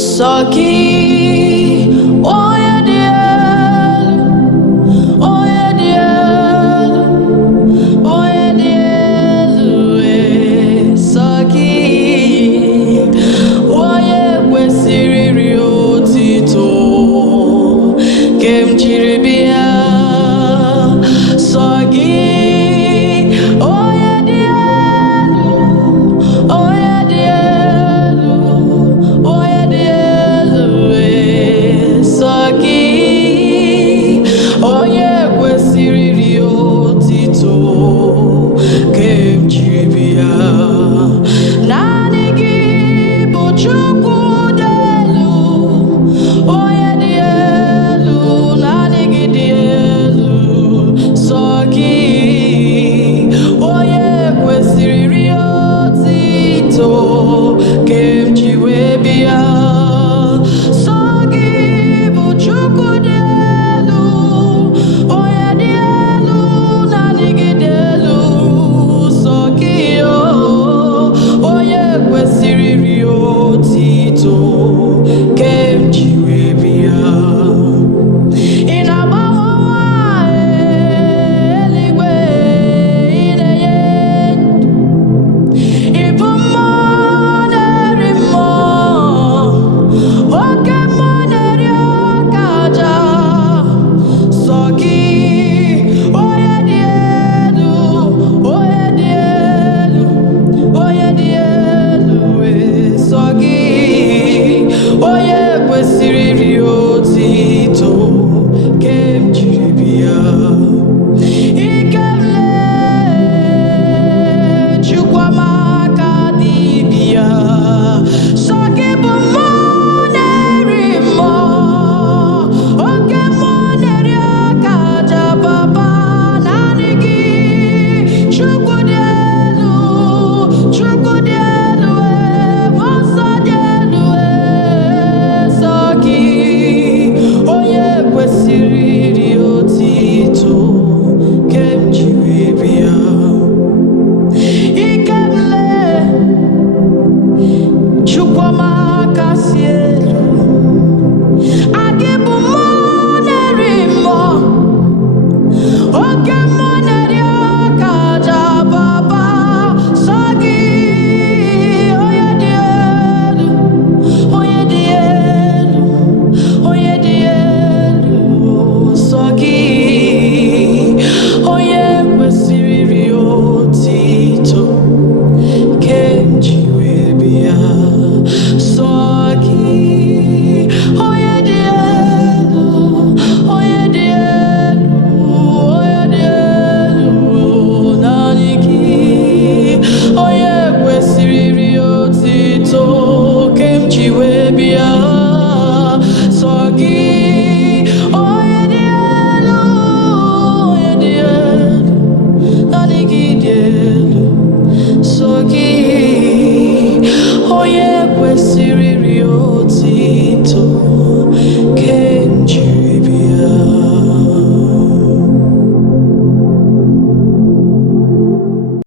Gi Onye Di Elu, Onye Di Elu, Onye Di Elu, Gi Onye kwesịrị otito nke m jiri bịa. Gi Onye Di Elu, Onye Di Elu, Onye Di Elu, Gi Onye kwesịrị otito nke m jiri bịa. Naanị gị bụ Chukwu dị elu, Onye dị elu, naanị gị dị elu. Gi Onye kwesịrị otito nke m ji wee bịa. Gi bụ Chukwu dị elu, Onye dị elu, naanị gị dị elu. Gi Onye kwesịrị